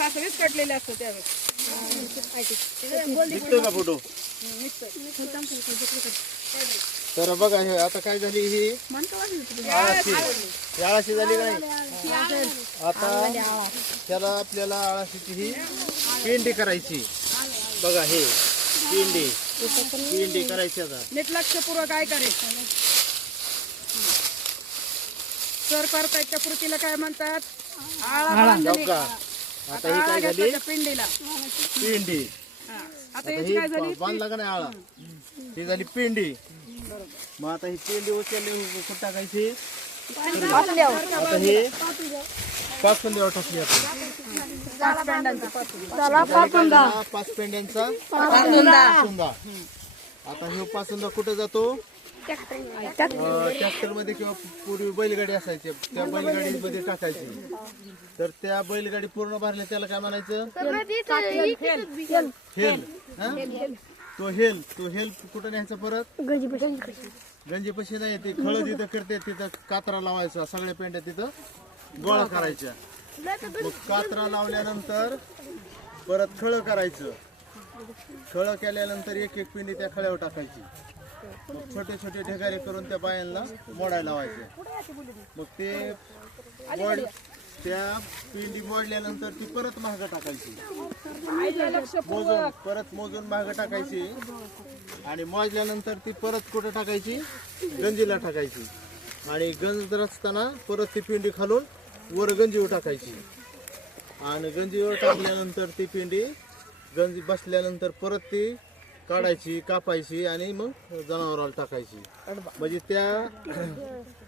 असं विस्कटलेले असतं त्यावेळेस. का फोटो? तर बघा हे आता काय झाली ही? आळाशी. ही आळाशी झाली का नाही? आता त्याला आपल्याला आळाशीची ही पिंडी करायची. बघा हे पिंडी. पिंडी करायची आता. नीट लक्षपूर्वक काय करायचं? सर करतायच्या कृतीला काय म्हणतात? आळा आता ही काय झाली? पिंडीला. पिंडी. हा. आता आता याची ही काय झाली? बांधला का नाही आळा? ही झाली पिंडी. मग आता ही पिंडी उचलली कुठं टाकायची? आता हे पाच पेंड्यावर टाकली आपण. पाच पेंड्यांचा पाचुंदा आता हे पाचुंदा कुठे जातो? ट्रॅक्टरमध्ये किंवा पूर्वी बैलगाडी असायची. त्या बैलगाडी मध्ये टाकायची. तर त्या बैलगाडी पूर्ण भरल्या त्याला काय म्हणायचं? हेल. तो हेल. तो हेल कुठं न्यायचा परत? गंजीपशी नाही ते खळ तिथं करते तिथं कात्रा लावायचा. सगळ्या पेंड्या तिथं गोळा करायच्या. मग कात्रा लावल्यानंतर परत खळ करायचं. खळ केल्यानंतर एक एक पिंडी त्या खळ्यावर टाकायची. छोटे छोटे ढेगारे करून त्या बायांना मोडायला लावायचे. मग ते मोड त्या पिंडी मोडल्यानंतर ती परत महाग टाकायची. मोजून परत मोजून महाग टाकायची. आणि मोजल्यानंतर ती परत कुठं टाकायची? गंजीला टाकायची. आणि गंज रचताना परत ती पिंडी खालून वर गंजीवर टाकायची. आणि गंजीवर टाकल्यानंतर ती पिंडी गंजी बसल्यानंतर परत ती काढायची कापायची आणि मग जनावराला टाकायची. म्हणजे त्या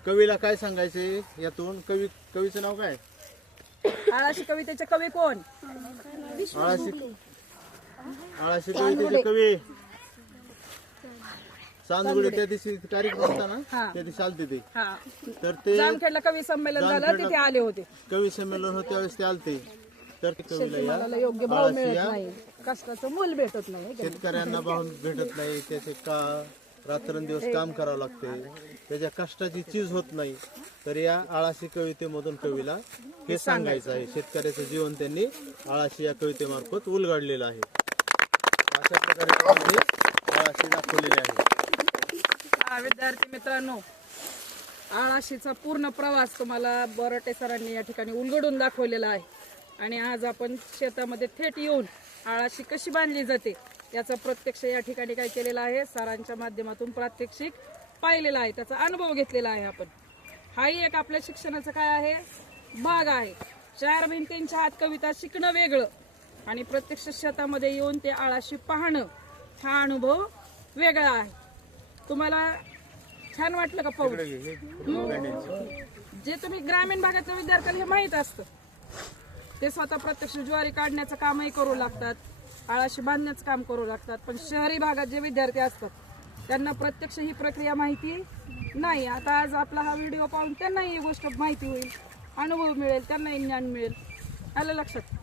कवीला काय सांगायचे यातून? कवी कवीचं नाव काय? आळाशी कवितेचे कवी कोण? आळाशी आळाशी कवितेचे कवी. चांदगुडी त्या दिवशी कार्यक्रम होता ना. त्या दिवशी आलते ते. तर ते जामखेडला कवी संमेलन झालं तिथे आले होते. कवी संमेलन होते त्यावेळेस ते आलते. तर योग्य भाव मिळत नाही. कष्टाचं मूल भेटत नाही. शेतकऱ्यांना भाव भेटत नाही. त्याचे का रात्रंदिवस काम करावं लागते? त्याच्या कष्टाची चीज होत नाही. तर या आळाशी कवितेमधून कवीला हे सांगायचं आहे. शेतकऱ्याचं जीवन त्यांनी आळाशी या कवितेमार्फत उलगडलेलं आहे. अशा प्रकारे त्यांनी आळाशी दाखवलेली आहे. हा विद्यार्थी मित्रांनो आळाशीचा पूर्ण प्रवास तुम्हाला बरटे सरांनी या ठिकाणी उलगडून दाखवलेला आहे. आणि आज आपण शेतामध्ये थेट येऊन आळाशी कशी बांधली जाते याचा प्रत्यक्ष या ठिकाणी काय केलेला आहे? सरांच्या माध्यमातून प्रात्यक्षिक पाहिलेला आहे. त्याचा अनुभव घेतलेला आहे आपण. हाही एक आपल्या शिक्षणाचा काय आहे? भाग आहे. चार भिंतींच्या हात कविता शिकणं वेगळं आणि प्रत्यक्ष शेतामध्ये येऊन ते आळाशी पाहणं हा अनुभव वेगळा आहे. तुम्हाला छान वाटलं का पाहून जे तुम्ही ग्रामीण भागातल्या विद्यार्थ्यांना हे माहीत असतं. ते स्वतः प्रत्यक्ष ज्वारी काढण्याचं कामही करू लागतात. आळाशी बांधण्याचं काम करू लागतात. पण शहरी भागात जे विद्यार्थी असतात त्यांना प्रत्यक्ष ही प्रक्रिया माहिती नाही. आता आज आपला हा व्हिडिओ पाहून त्यांनाही ही गोष्ट माहिती होईल अनुभव मिळेल त्यांनाही ज्ञान मिळेल. आलं लक्षात?